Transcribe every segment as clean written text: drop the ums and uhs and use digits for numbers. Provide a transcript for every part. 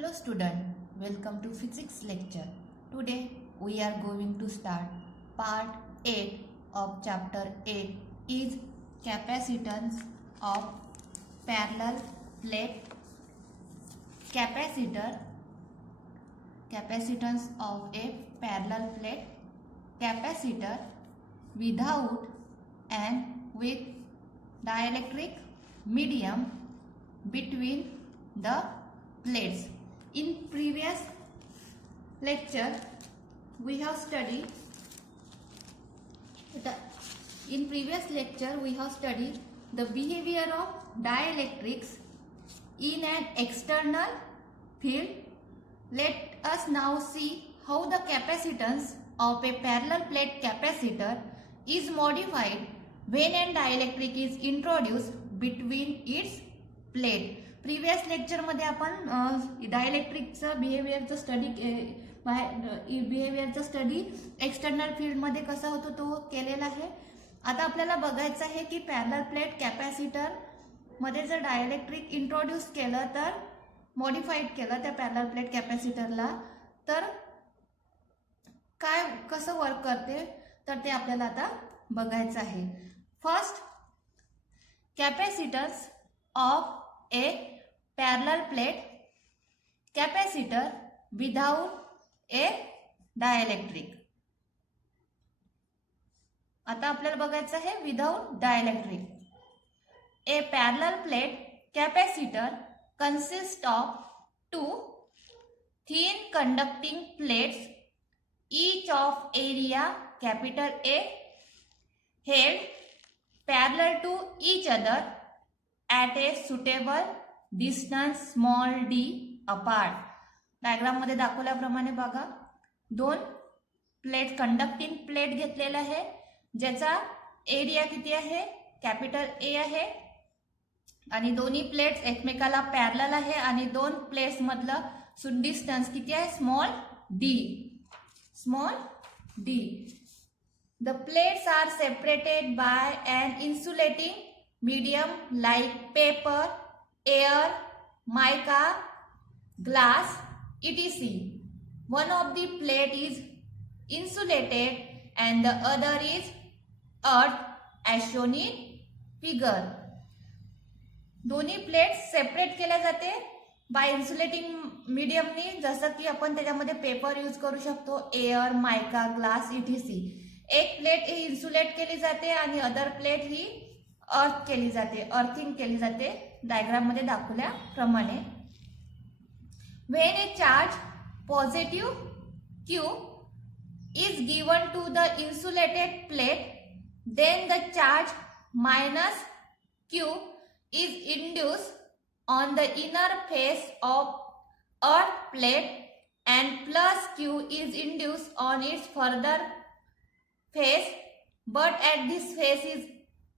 Hello student, welcome to physics lecture. Today we are going to start part 8 of chapter 8 is capacitance of parallel plate capacitor. Capacitance of a parallel plate capacitor without and with dielectric medium between the plates. In previous lecture we have studied the behavior of dielectrics in an external field. Let us now see how the capacitance of a parallel plate capacitor is modified when an dielectric is introduced between its plate. Previous lecture मध्ये आपण डायलेक्ट्रिकचं बिहेवियरचं study external field मध्ये कसा होतो तो केलेला आहे. आता आपल्याला बघायचं आहे की पॅरलल प्लेट कॅपॅसिटर मध्ये जर डायलेक्ट्रिक इंट्रोड्यूस केलं तर मॉडिफाईड केलं त्या पॅरलल प्लेट कॅपॅसिटरला तर काय कसं वर्क करते तर ते आपल्याला आता बघायचं आहे. First, capacitance of a parallel plate capacitor without a dielectric. आता आपल्याला बघायचं आहे without dielectric. A parallel plate capacitor consists of two thin conducting plates, each of area capital A, held parallel to each other at a suitable distance small d apart. Diagram मध्ये दाखवल्याप्रमाणे बघा, दोन plate conducting plate घेतलेला आहे ज्याचा area किती आहे capital ए आहे आणि दोन्ही प्लेट्स एकमेकाला पॅरलल आहे आणि दोन प्लेट्स मधलं डिस्टन्स किती आहे small D. The plates are separated by an insulating medium like paper, air, mica, glass, etc. One of the plate is insulated and the other is earth as shown in figure. दोन्ही plates separate केल्या जाते bye insulating मीडियमनी, जसं की आपण त्याच्यामध्ये paper use करू शकतो, air, मायका, glass etc. एक प्लेट ही इन्सुलेट केली जाते आणि अदर प्लेट ही अर्थिंग केली जाते डायग्राम मध्ये दाखवल्याप्रमाणे. When a charge positive Q is given to the insulated plate, then the charge minus Q is induced on the inner face of earth plate and plus Q is induced on its further face, but at this face is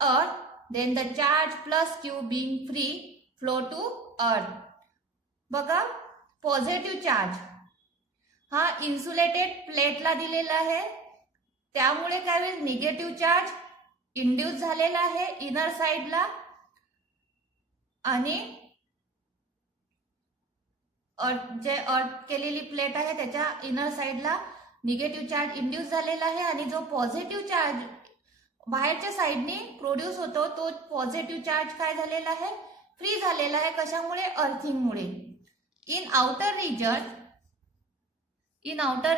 earth, then the charge plus Q being free flow to earth. बघा, positive charge हा insulated प्लेटला दिलेला आहे त्यामुळे काय होईल negative charge induce झालेला आहे इनर साइडला आणि जे अर्थ केलेली प्लेट आहे त्याच्या इनर साइडला निगेटिव्ह चार्ज इंड्यूस झालेला आहे आणि जो पॉझिटिव्ह चार्ज बाहेरच्या साइडने प्रोड्यूस होतो तो पॉझिटिव्ह चार्ज काय झालेला आहे फ्री झालेला आहे. कशामुळे अर्थिंगमुळे. In outer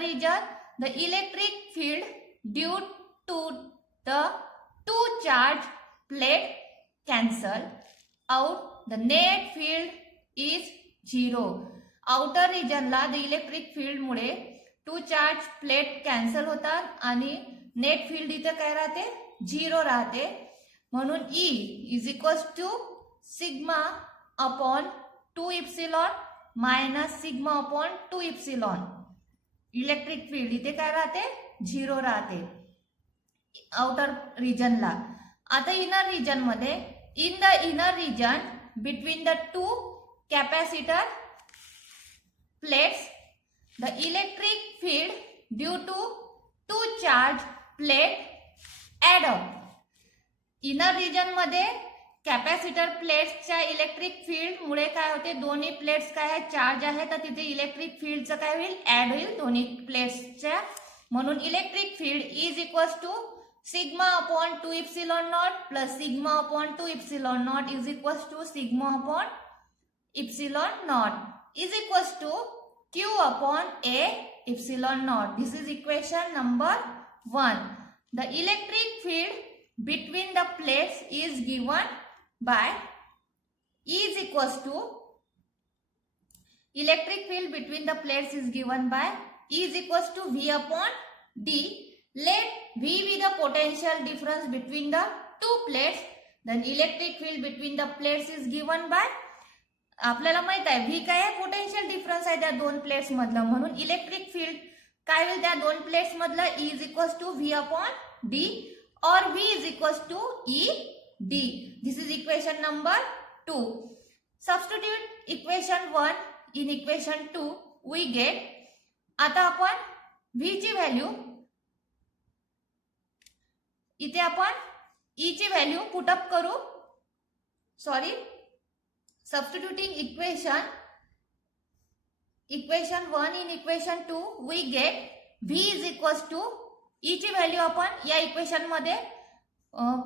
region the electric field due to the two charge plate cancel out, the net field is 0. Outer रिजनला द इलेक्ट्रिक फील्ड मुळे टू चार्ज प्लेट कॅन्सल होतात आणि नेट फील्ड इथे काय राहते 0 राहते. म्हणून E is equals to sigma upon 2 epsilon minus sigma upon 2 epsilon. Electric field इथे काय राहते 0 राहते आउटर रिजनला. आता इनर रिजन मध्ये in the inner region between the two capacitor plates the electric field due to two charge plate add up. Inner region मध्ये capacitor प्लेट्सच्या electric field मुळे काय होते, दोन्ही प्लेट्स काय आहे चार्ज आहे, तर तिथे इलेक्ट्रिक फील्डचं काय होईल, ऍड होईल दोन्ही प्लेट्सच्या. म्हणून electric field is equals to sigma upon 2 epsilon not plus sigma upon 2 epsilon not is equals to sigma upon epsilon not is equals to Q upon A epsilon naught. This is equation number 1. The electric field between the plates is given by E is equals to electric field between the plates is given by E is equals to V upon D. Let V be the potential difference between the two plates. Then electric field between the plates is given by, आपल्याला माहित आहे V काय आहे, potential difference आहे त्या दोन plates मधला. म्हणून इलेक्ट्रिक फील्ड काय होईल त्या दोन प्लेट्स मधला, E is equals to V upon D और V is equals to E D. This is equation number 2. Substitute equation 1 in equation 2 we get. आता आपण व्ही ची व्हॅल्यू इथे आपण ई ची व्हॅल्यू पुटअप करू. Sorry, substituting equation 1 in equation 2 we get V is equals to E ची value आपण या इक्वेशन मध्ये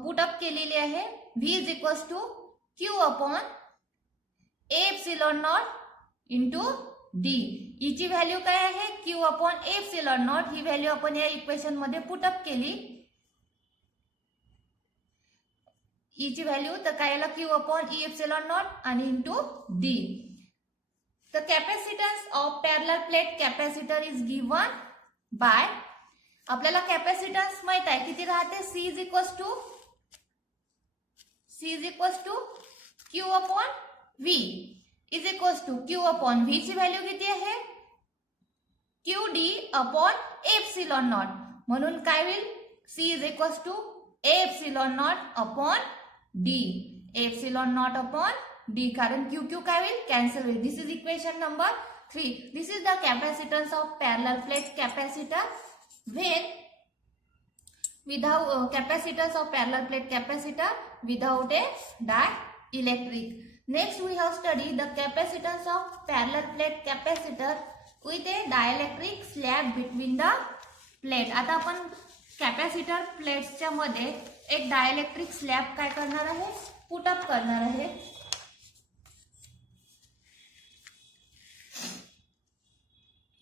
पुट अप केलेली आहे. V is equals to Q upon A epsilon naught into D. E ची value काय आहे, Q upon A epsilon naught. He value आपण या इक्वेशन मध्ये पुट अप केली. ई ची व्हॅल्यू तर काय आला, Q upon E epsilon naught आणि into D. The capacitance of parallel plate capacitor is given by, आपल्याला कॅपॅसिटन्स माहित आहे किती राहते, C is equals to Q upon V is equals to Q upon V ची व्हॅल्यू किती आहे, QD upon A epsilon naught. म्हणून काय होईल, C is equals to A epsilon naught upon D. A epsilon naught upon D. कारण QQ काय होईल, cancel होईल. This is equation number 3. This is the capacitance of parallel plate capacitor when without capacitance of parallel plate capacitor without a dielectric. Next we have studied the capacitance of parallel plate capacitor with a dielectric slab between the plate. आता आपण capacitor प्लेट्सच्या मध्ये एक dielectric slab काय करणार आहे, put up करणार आहे.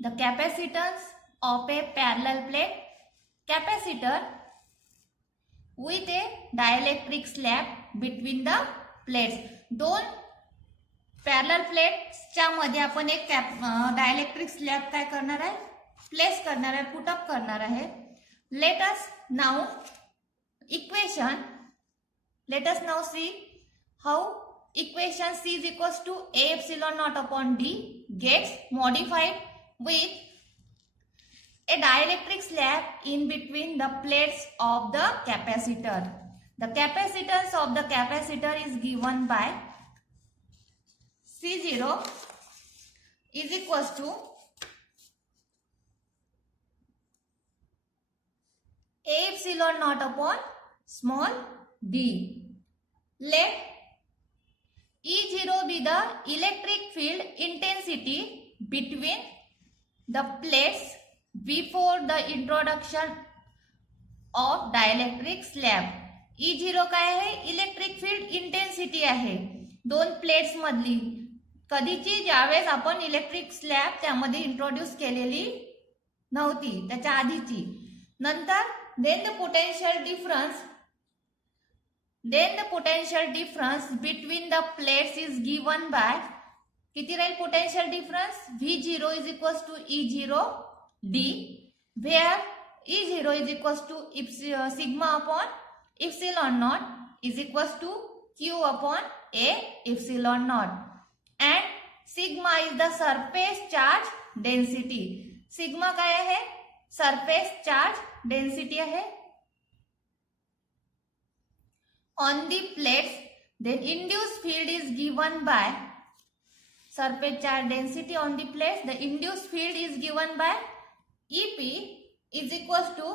The capacitance of a parallel plate capacitor with A dielectric slab between the plates. दोन पॅरलल प्लेट्सच्या मध्ये आपण एक डायइलेक्ट्रिक स्लॅब काय करणार आहे, प्लेस करणार आहे, पुट अप करणार आहे. Let us now see how equation C is equals to A epsilon naught upon D gets modified with a dielectric slab in between the plates of the capacitor. The capacitance of the capacitor is given by C0 is equals to A epsilon naught upon small d. Let E0 be the electric field intensity between the plates before the introduction of dielectric slab. E0 काय आहे, electric field intensity आहे दोन plates मधली, कधीची, ज्यावेळेस आपण electric slab त्यामध्ये introduce केलेली नव्हती, त्याच्या आधीची. नंतर then the potential difference between the plates is given by, किती राहील potential difference, V0 is equals to E0 D, where E0 is equals to sigma upon epsilon naught is equals to Q upon A epsilon naught, and sigma is the surface charge density. sigma काय आहे, surface charge density आहे on the plates. Then induced field is given by surface charge density on the plates. The induced field is given by EP is equals to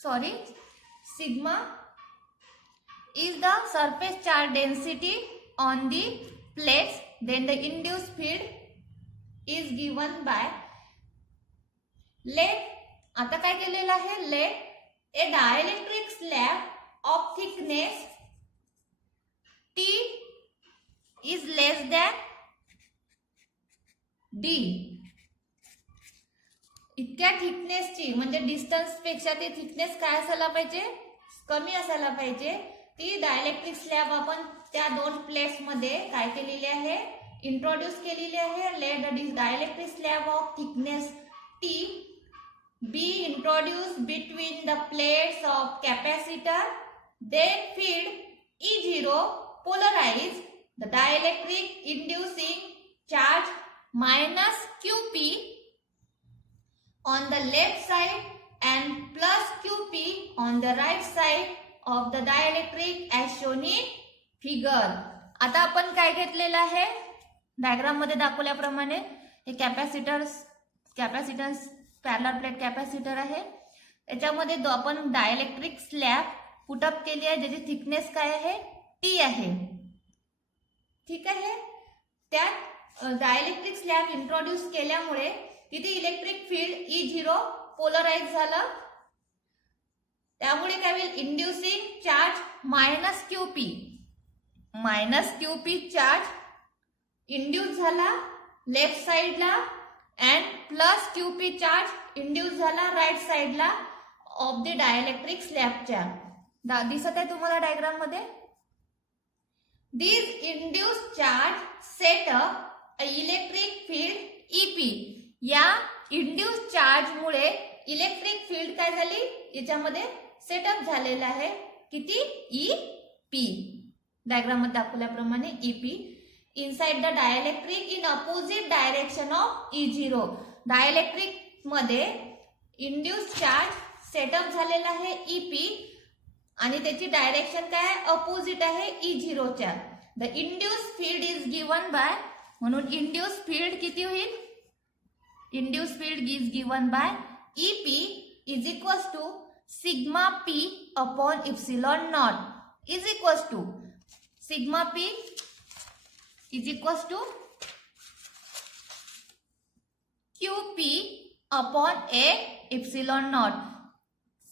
sigma is the surface charge density on the plates, then the induced field is given by, let आता काय केलेलं आहे, let a dielectric slab of thickness T is less than D. इतक्या थिकनेसची म्हणजे distance पेक्षा ते thickness काय असायला पाहिजे, कमी असायला पाहिजे. ती डायलेक्ट्रिक स्लॅब आपण त्या दोन प्लेट्स मध्ये काय केलेली आहे, इंट्रोड्यूस केलेली आहे. Let the dielectric slab of thickness T be introduced between the plates of capacitor, then field E0 polarize the dielectric inducing charge minus QP on the left side and plus QP on the right side of the dielectric as shown in figure. आता आपण काय घेतलेलं आहे, diagram मध्ये दाखवल्याप्रमाणे हे capacitance parallel plate capacitor आहे. त्याच्यामध्ये आपण डायलेक्ट्रिक स्लॅब पुटअप केली आहे ज्याची थिकनेस काय आहे, टी आहे. ठीक आहे. त्यात डायलेक्ट्रिक स्लॅब इंट्रोड्यूस केल्यामुळे तिथे इलेक्ट्रिक फील्ड E0 पोलराइज झालं. त्यामुळे काय होईल, inducing charge minus QP charge induce झाला लेफ्ट साइडला and plus QP charge induce झाला राईट साइडला ऑफ द डायलेक्ट्रिक स्लॅबच्या. दिसत आहे तुम्हाला डायग्राम मध्ये. This induced charge set up electric field EP. या इंड्यूस चार्ज मुळे इलेक्ट्रिक फील्ड काय झाली, याच्यामध्ये सेटअप झालेला आहे. किती, ईपी. डायग्राम मध्ये दाखवल्याप्रमाणे EP inside the dielectric in opposite direction of E0. Dielectric मध्ये इंड्यूस चार्ज सेटअप झालेला आहे ईपी आणि त्याची डायरेक्शन काय आहे, अपोजिट आहे E0 च्या. The induce field is given by, म्हणून इंड्यूस फील्ड किती होईल, induce field is given by EP is equals to sigma P upon epsilon naught is equals to sigma P is equals to QP upon A epsilon naught.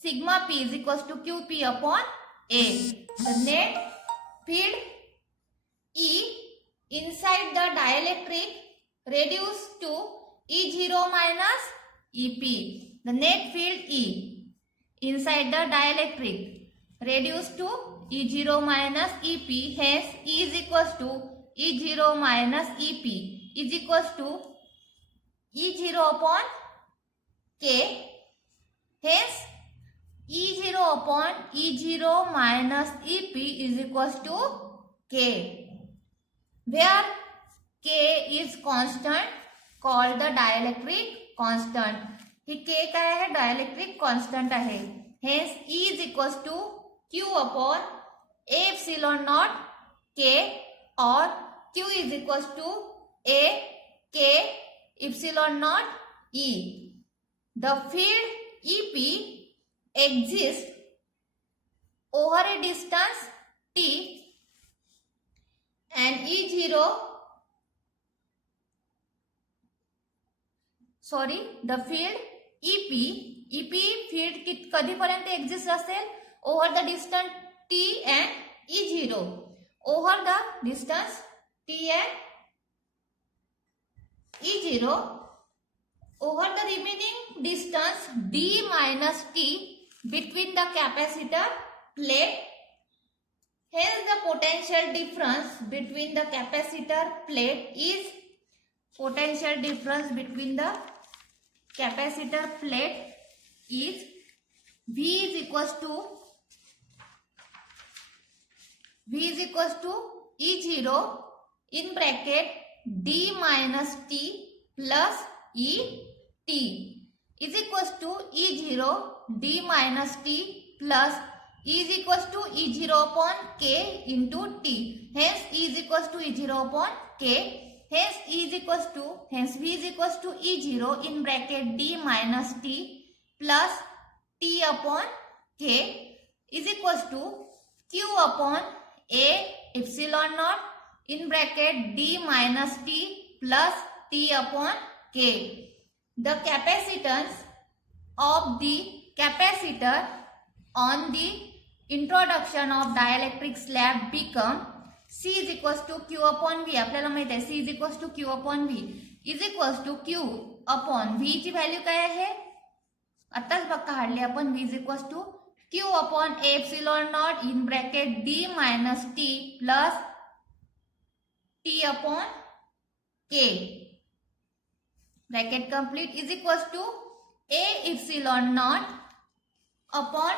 Sigma P is equals to QP upon A. The net field E inside the dielectric reduced to E0 minus EP. The net field E inside the dielectric reduced to E0 minus EP. Hence, E is equals to E0 minus EP is equals to E0 upon K. Hence, E0 upon E0 minus EP is equals to K. Where K is constant called the dielectric constant. ही K काय आहे, dielectric constant आहे. Hence E is equals to Q upon A epsilon naught K or Q is equals to A K epsilon naught E. The field EP exists over a distance T and the field EP field कधीपर्यंत exist असेल, over the distance T and E0. Over the distance T and E0, over the remaining distance D minus T between the capacitor plate. Hence, the potential difference between the capacitor plate is V is equals to E0 in bracket D minus T plus E T is equals to E0 D minus T plus E is equals to E0 upon K into T. Hence, E is equals to E0 upon K. Hence, V is equals to E0 in bracket D minus T plus T upon K is equals to Q upon A epsilon naught in bracket D minus T plus T upon K. The capacitance of the capacitor on the introduction of dielectric slab become C is equals to Q upon V. आपल्याला माहित आहे C is equals to Q upon V is equals to Q upon V ची value काय आहे आताच बघ काढली आपण V is equals to Q upon A epsilon naught in bracket D minus T plus T upon K. Bracket complete is equals to A epsilon naught upon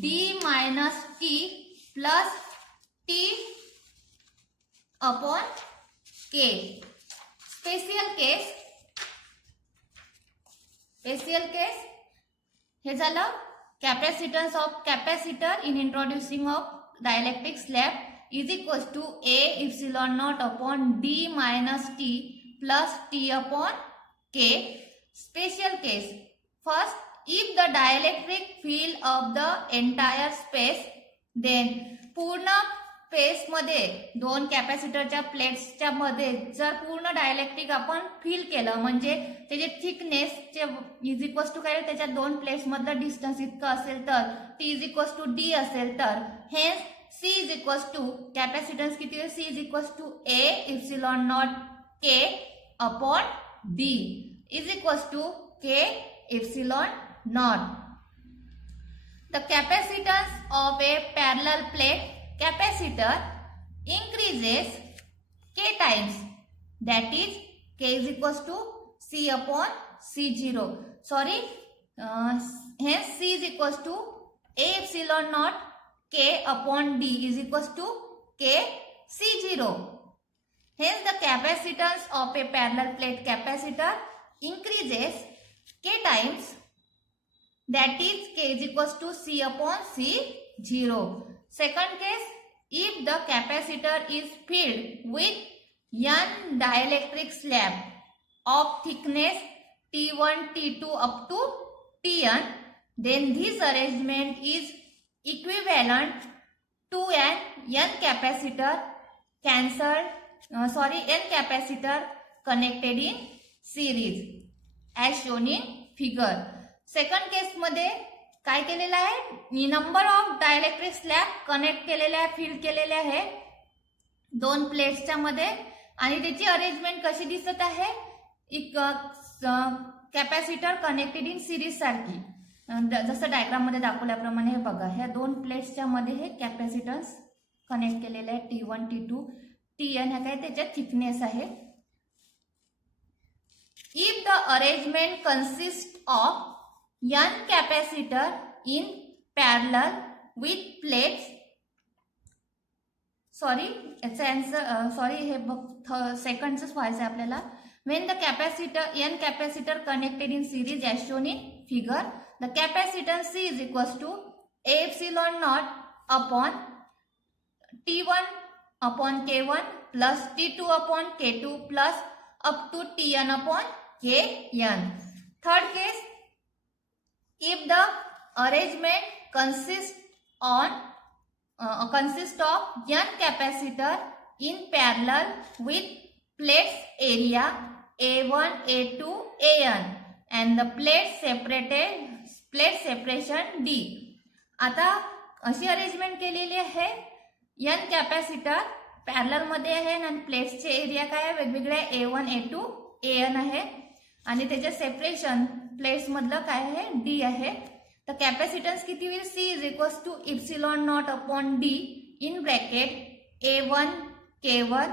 D minus T plus T upon K. Special case हे झालं capacitance of capacitor in introducing of dielectric slab is equals to A epsilon naught upon D minus T plus T upon K. Special case. First, if the dielectric field of the entire space, then पूर्ण space मध्ये दोन कॅपॅसिटरच्या प्लेट्सच्या मध्ये जर पूर्ण dielectric आपण feel केलं म्हणजे त्याचे थिकनेस इज इक्वल्स टू काय त्याच्या दोन प्लेट्स मधलं डिस्टन्स इतकं असेल तर T is equals to D असेल तर hence C is equals to capacitance किती आहे C is equals to A epsilon not K upon D is equals to K epsilon not. The capacitance of a parallel plate capacitor increases k times, that is k is equals to c upon c0. Sorry, hence c is equals to a epsilon naught k upon d is equals to k c0. Hence the capacitance of a parallel plate capacitor increases k times, that is k is equals to c upon c0. Second case, if the capacitor is filled with n dielectric slab of thickness T1, T2 up to Tn, then this arrangement is equivalent to an n capacitor connected in series as shown in figure. Second case मध्ये काय केलेलं आहे number of dielectric slab connect केलेले आहे feel केलेले आहे दोन प्लेट्सच्या मध्ये आणि त्याची अरेंजमेंट कशी दिसत आहे एक कॅपॅसिटर कनेक्टेड इन सिरीज सारखी जसं डायग्राम मध्ये दाखवल्याप्रमाणे हे बघा ह्या दोन प्लेट्सच्या मध्ये हे कॅपॅसिटन्स कनेक्ट केलेले आहे T1, T2, Tn ह्या काय त्याच्या थिकनेस आहे. If the arrangement consist of n capacitor in parallel with plates, याचा आन्सर हे सेकंडच व्हायचं आपल्याला. when the capacitor n capacitor connected in series as shown in figure, the capacitance C is equals to A epsilon naught upon T1 upon K1 plus T2 upon K2 plus up to Tn upon Kn. Third case, if the arrangement consists of n capacitor in parallel with plates area A1, A2, An and the plate separation D. आता अशी arrangement केलेली आहे n capacitor parallel मध्ये आहे आणि प्लेट्सचे area काय आहे वेगवेगळ्या A1, A2, An आहे आणि त्याचे सेपरेशन प्लेट्स मधलं काय आहे डी आहे. तर कॅपॅसिटन्स किती होईल C is equals to epsilon not upon D in bracket A1 K1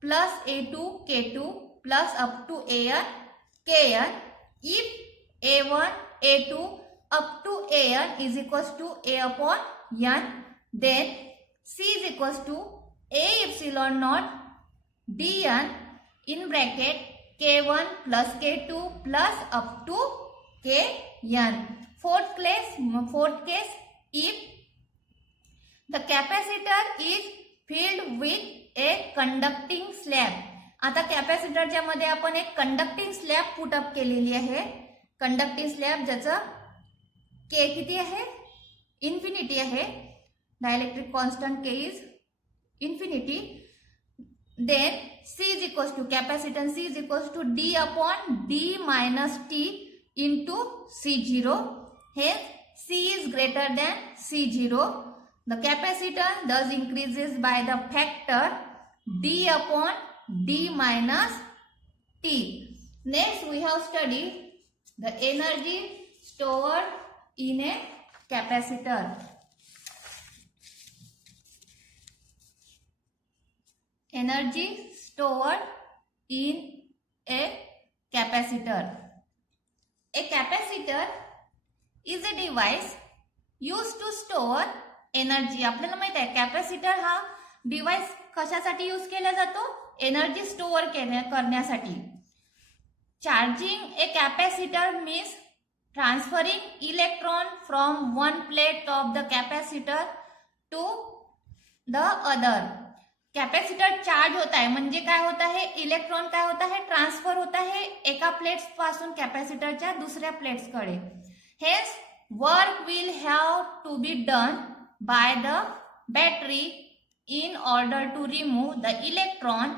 plus A2 K2 plus up to An Kn. If A1 A2 up to An is equals to A upon n, then C is equals to A epsilon not Dn in bracket K1 plus K2 plus up to Kn. Fourth case, if the capacitor is filled with a conducting slab. आता कॅपॅसिटरच्या मध्ये आपण एक conducting slab put up केलेली आहे. Conducting slab ज्याचं K किती आहे इन्फिनिटी आहे, dielectric constant K is infinity, then C is equals to capacitance C is equals to D upon D minus T into C0. Hence C is greater than C0. The capacitance thus increases by the factor D upon D minus T. Next we have studied the energy stored in a capacitor. Energy stored in a capacitor. A capacitor is a device used to store energy. आपल्याला माहित आहे capacitor हा device कशासाठी use केला जातो? Energy store करण्यासाठी. Charging a capacitor means transferring electron from one plate of the capacitor to the other. Capacitor charge होता है म्हणजे काय होता है, इलेक्ट्रॉन काय होता है, ट्रान्सफर होता है एका प्लेट्स पासून कॅपॅसिटरच्या दुसऱ्या प्लेट्स कडे. Hence work will have to be done by the battery in order to remove the electron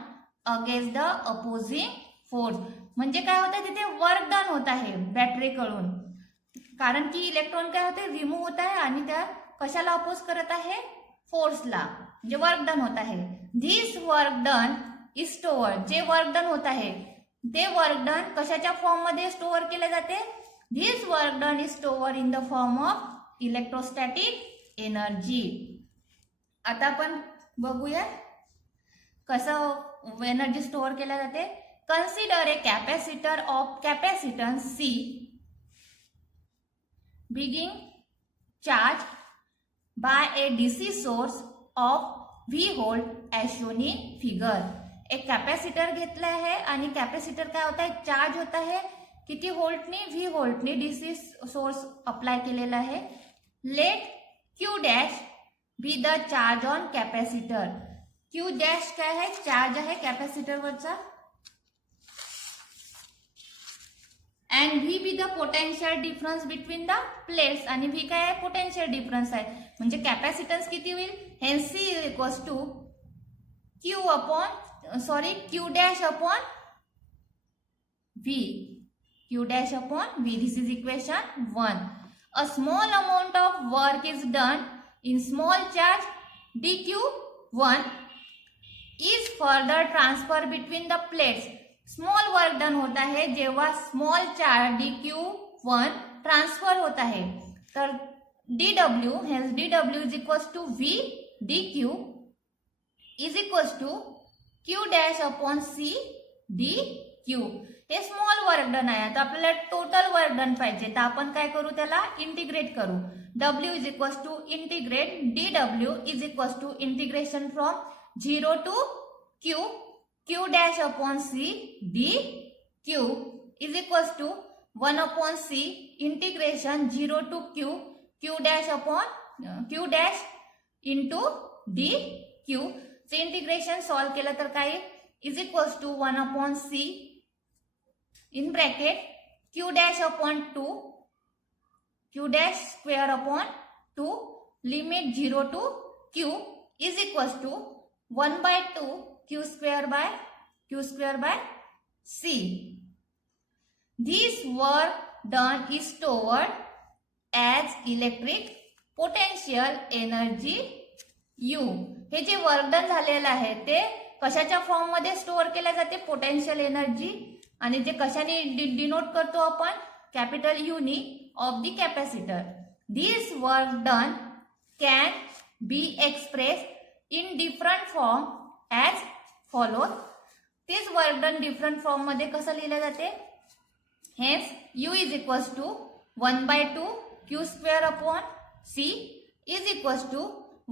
against the opposing force. म्हणजे काय होत आहे, तिथे वर्क डन होत आहे बॅटरीकडून, कारण की इलेक्ट्रॉन काय होते, रिमूव्ह होत आहे आणि त्या कशाला अपोज करत आहे, फोर्सला, जे वर्क डन होत आहे. This work done is stored. जे वर्क डन होत आहे ते वर्क डन कशाच्या फॉर्म मध्ये स्टोअर केले जाते? This work done is store in the form of electrostatic energy. आता आपण बघूया कसं एनर्जी स्टोअर केल्या जाते. Consider A capacitor of capacitance C being charged by a DC source of V volt as shown in figure. एक capacitor घेतला आहे आणि कॅपॅसिटर काय होता है, चार्ज होता है किती व्होल्टनी, V व्होल्टनी डीसी सोर्स अप्लाय केलेला आहे. Let Q dash be the charge on capacitor. Q dash काय आहे, चार्ज आहे कॅपॅसिटरवरचा, and V be the potential difference between the plates आणि V काय आहे, पोटेन्शियल डिफरन्स आहे. म्हणजे कॅपॅसिटन्स किती होईल, hence C is equals to Q dash upon V. Q dash upon V. This is equation 1. A small amount of work is done in small charge dq1 is further transferred between the plates. Small work done होता है जेव्हा small charge dq1 transfer होता है. तर dw hence dw is equals to v dq is equals to q dash upon c dq. हे small work done आहे. तर आपल्याला टोटल वर्क डन पाहिजे, तर आपण काय करू, त्याला इंटिग्रेट करू. w is equals to integrate dw is equals to integration from 0 to q q dash upon c dq is equals to 1 upon c integration 0 to q dash upon q dash into dq. चे integration solve केलं तर काय is equals to 1 upon c in bracket q dash upon 2 q dash square upon 2 limit 0 to q is equals to 1 by 2 q square by c. This work done is stored as electric potential energy U. हे जे work done झालेलं आहे ते कशाच्या form मध्ये store केल्या जाते, potential energy, आणि जे कशाने डिनोट करतो आपण, कॅपिटल U नी, of the capacitor. This work done can be express in different form as follows. तेच वर्क डन डिफरंट फॉर्म मध्ये कसं लिहिलं जाते, hence U is equals to 1 by 2 q square upon c is equals to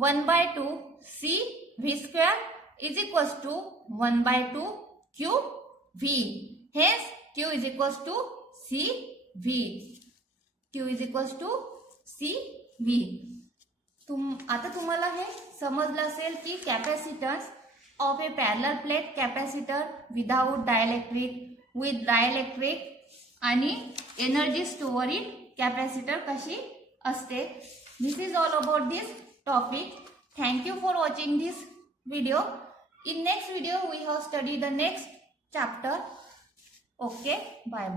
1 by 2 c v square is equals to 1 by 2 q v. Hence q is equals to c v. q is equals to c v. आता तुम्हाला हे समजलं असेल की capacitance of a parallel plate capacitor without dielectric, with dielectric आणि energy store in capacitor कशी असते. This is all about this topic. Thank you for watching this video. In next video we have studied the next chapter. Okay, bye.